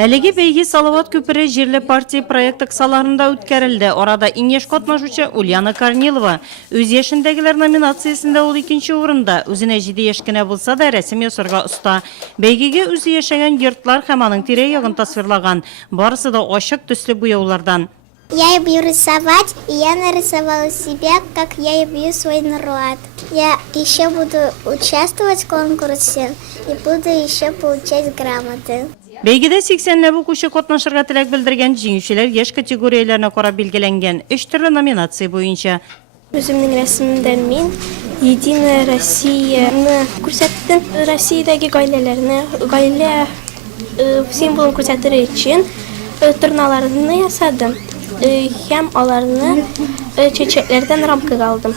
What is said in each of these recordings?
Әлеге бәйге Салават көпірі жерлі партия проекты кысаларында үткәрелді. Орада иң яшь катнашучы Ульяна Корнилова. Үз яшендәгеләр номинациясында ул 2нче урында. Үзенә 7 яшь кенә булса да рәсем ясарга оста. Бәйгегә үзе яшәгән йортлар һәм аның тирә-ягын тасвирлаган. Барысы да ачык төсле буяулардан. Я люблю рисовать, и я нарисовала себя, как я люблю свой народ. Я еще буду участвовать в конкурсе и буду еще получать грамоты. Бәйгедә 80 укучы катнашырга теләк белдергән җиңүчеләр яшь категорияләренә карап билгеләнгән. 3 төрле номинация буенча. Үземнең рәсемемдә мин Единая Россияны күрсәттем. Россиядәге гаилә символын күрсәтер өчен торналарны ясадым. Һәм аларны чәчәкләрдән рамкага алдым.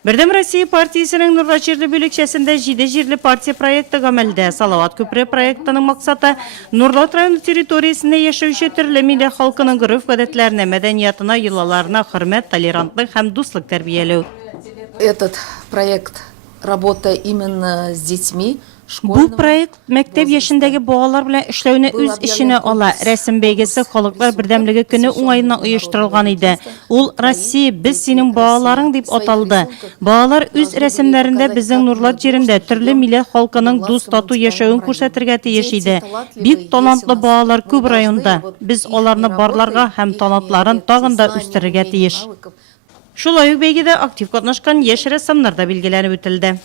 Бердәм Россия партиясенең Нурла җирле бүлекчәсендә 7 җирле партия проекты гамәлдә. Салават көпре проектының максаты Нурла районы территориясендә яшәүче төрле милләт халкының гореф-гадәтләренә, мәдәниятына, йолаларына хөрмәт, толерантлык һәм дуслык тәрбияләү. Этот проект работа именно с детьми. Бу проект мәктәп яшендәге балалар белән эшләүне үз эшенә ала. Рәсем бәйгесе халыклар бердәмлеге көне уңаена оештырылган иде. Ул Россия без синең балаларың дип аталды. Балалар үз рәсемнәрендә безнең Нурлат җирендә төрле милләт халкының дус тату яшәвен күрсәтергә тиеш иде. Бик талантлы балалар күп районда. Без аларны барларга һәм талантларын тагын да үстерергә тиеш. Шулай ук бәйгедә актив катнашкан яшь рәссамнар да билгеләнеп үтелде.